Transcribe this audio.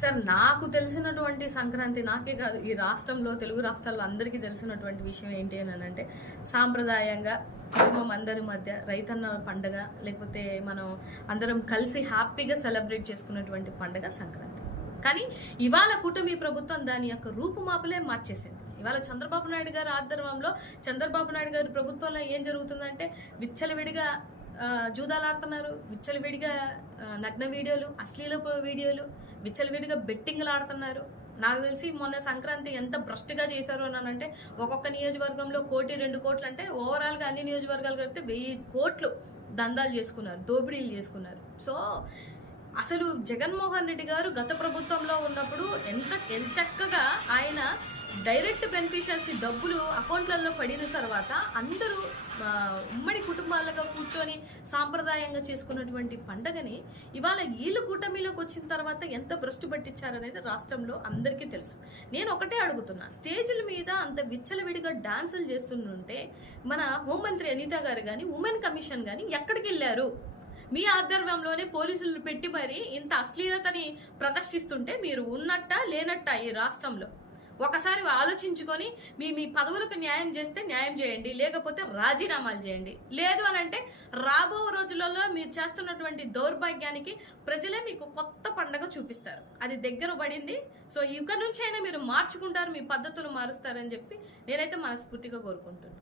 Sir నాకు తెలిసినటువంటి సంక్రాంతి నాకే కాదు, ఈ రాష్ట్రంలో తెలుగు రాష్ట్రాల్లో అందరికీ తెలిసినటువంటి విషయం ఏంటి అని అంటే, సాంప్రదాయంగా కుటుంబం అందరి మధ్య రైతన్న పండగ, లేకపోతే మనం అందరం కలిసి హ్యాపీగా సెలబ్రేట్ చేసుకున్నటువంటి పండగ సంక్రాంతి. కానీ ఇవాళ కూటమి ప్రభుత్వం దాని యొక్క రూపుమాపులే మార్చేసింది. ఇవాళ చంద్రబాబు నాయుడు గారి ఆధ్వర్యంలో, చంద్రబాబు నాయుడు గారి ప్రభుత్వంలో ఏం జరుగుతుందంటే, విచ్చలవిడిగా జూదాలు ఆడుతున్నారు, విచ్చలవిడిగా నగ్న వీడియోలు, అశ్లీలపు వీడియోలు, విచ్చలవిడిగా బెట్టింగ్లు ఆడుతున్నారు. నాకు తెలిసి మొన్న సంక్రాంతి ఎంత భ్రష్టుగా చేశారు అని అంటే, ఒక్కొక్క నియోజకవర్గంలో 1-2 కోట్లు అంటే ఓవరాల్గా అన్ని నియోజకవర్గాలు కలిపితే 1000 కోట్లు దందాలు చేసుకున్నారు, దోపిడీలు చేసుకున్నారు. సో అసలు జగన్మోహన్ రెడ్డి గారు గత ప్రభుత్వంలో ఉన్నప్పుడు ఎంత చక్కగా ఆయన డైరెక్ట్ బెనిఫిషియర్స్ డబ్బులు అకౌంట్లలో పడిన తర్వాత అందరూ ఉమ్మడి కుటుంబాలుగా కూర్చొని సాంప్రదాయంగా చేసుకున్నటువంటి పండగని ఇవాళ వీళ్ళు కూటమిలోకి వచ్చిన తర్వాత ఎంత భ్రష్టు పట్టించారనేది రాష్ట్రంలో అందరికీ తెలుసు. నేను ఒకటే అడుగుతున్నా, స్టేజ్ల మీద అంత విచ్చలవిడిగా డాన్సులు చేస్తుంటే మన హోంమంత్రి అనిత గారు కానీ, ఉమెన్ కమిషన్ కానీ ఎక్కడికి వెళ్ళారు? మీ ఆధ్వర్యంలోనే పోలీసులు పెట్టి మరి ఇంత అశ్లీలతని ప్రదర్శిస్తుంటే మీరు ఉన్నట్టా లేనట్టా ఈ రాష్ట్రంలో? ఒకసారి ఆలోచించుకొని మీ పదవులకు న్యాయం చేస్తే న్యాయం చేయండి, లేకపోతే రాజీనామాలు చేయండి. లేదు అని అంటే రాబో రోజులలో మీరు చేస్తున్నటువంటి దౌర్భాగ్యానికి ప్రజలే మీకు కొత్త పండగ చూపిస్తారు. అది దగ్గర పడింది. సో ఇక నుంచైనా మీరు మార్చుకుంటారు, మీ పద్ధతులు మారుస్తారని చెప్పి నేనైతే మనస్ఫూర్తిగా కోరుకుంటున్నాను.